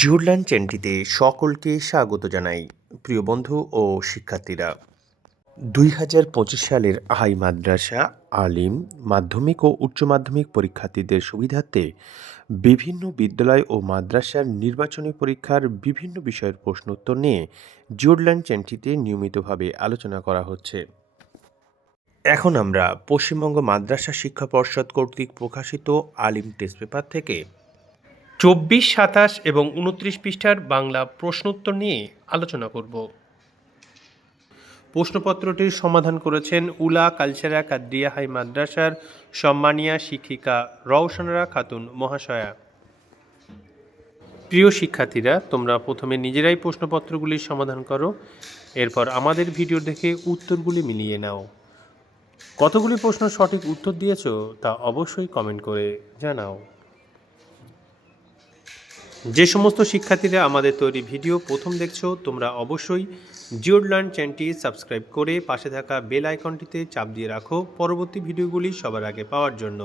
জুরলান চ্যানেলটিতে সকলকে স্বাগত জানাই প্রিয় বন্ধু ও শিক্ষার্থীরা দুই হাজার পঁচিশ সালের হাই মাদ্রাসা আলিম মাধ্যমিক ও উচ্চ মাধ্যমিক পরীক্ষার্থীদের সুবিধার্থে বিভিন্ন বিদ্যালয় ও মাদ্রাসার নির্বাচনী পরীক্ষার বিভিন্ন বিষয়ের প্রশ্ন উত্তর নিয়ে জুরলান চ্যানেলটিতে নিয়মিতভাবে আলোচনা করা হচ্ছে এখন আমরা পশ্চিমবঙ্গ মাদ্রাসা শিক্ষা পর্ষদ কর্তৃক প্রকাশিত আলিম টেস্ট পেপার থেকে চব্বিশ সাতাশ এবং উনত্রিশ পৃষ্ঠার বাংলা প্রশ্নোত্তর নিয়ে আলোচনা করব প্রশ্নপত্রটির সমাধান করেছেন উলা কালচারা কাদ্রিয়া হাই মাদ্রাসার সম্মানিয়া শিক্ষিকা রওশনরা খাতুন মহাশয়া প্রিয় শিক্ষার্থীরা তোমরা প্রথমে নিজেরাই প্রশ্নপত্রগুলির সমাধান করো এরপর আমাদের ভিডিও দেখে উত্তরগুলি মিলিয়ে নাও কতগুলি প্রশ্ন সঠিক উত্তর দিয়েছ তা অবশ্যই কমেন্ট করে জানাও যে সমস্ত শিক্ষার্থীরা আমাদের তৈরি ভিডিও প্রথম দেখছো তোমরা অবশ্যই জিওড লার্ন চ্যানেলটি সাবস্ক্রাইব করে পাশে থাকা বেল আইকনটিতে চাপ দিয়ে রাখো পরবর্তী ভিডিওগুলি সবার আগে পাওয়ার জন্য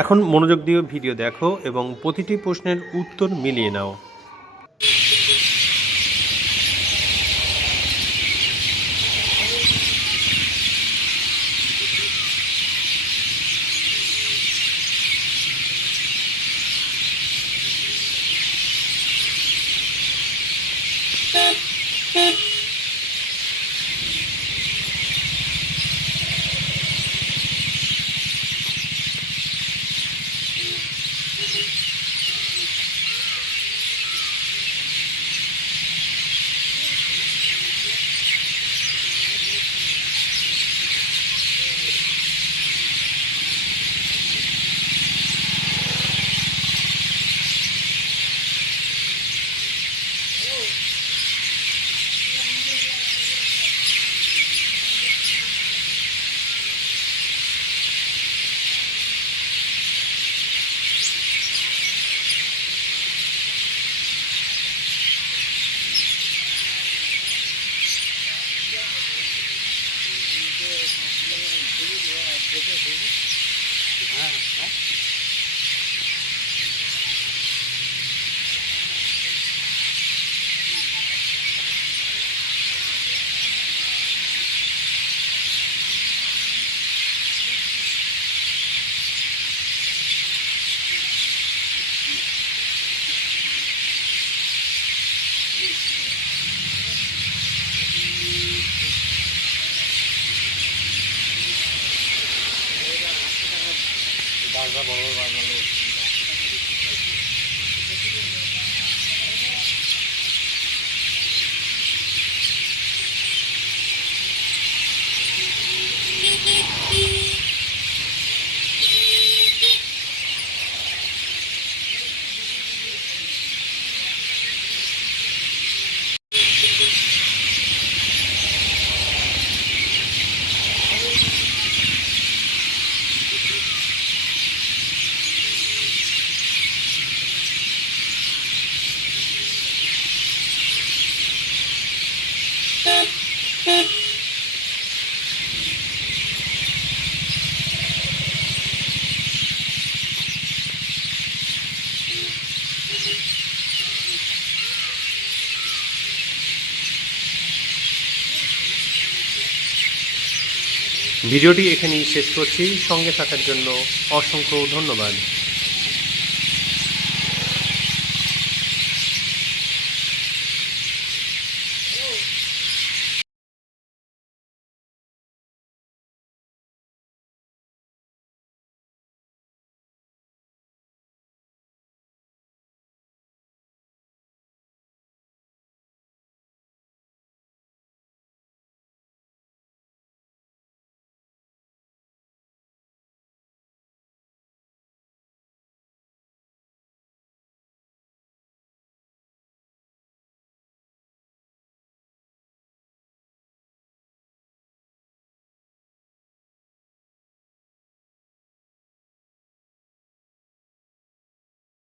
এখন মনোযোগ দিয়ে ভিডিও দেখো এবং প্রতিটি প্রশ্নের উত্তর মিলিয়ে নাও হ্যাঁ হ্যাঁ ভিডিওটি এখানেই শেষ করছি সঙ্গে থাকার জন্য অসংখ্য ধন্যবাদ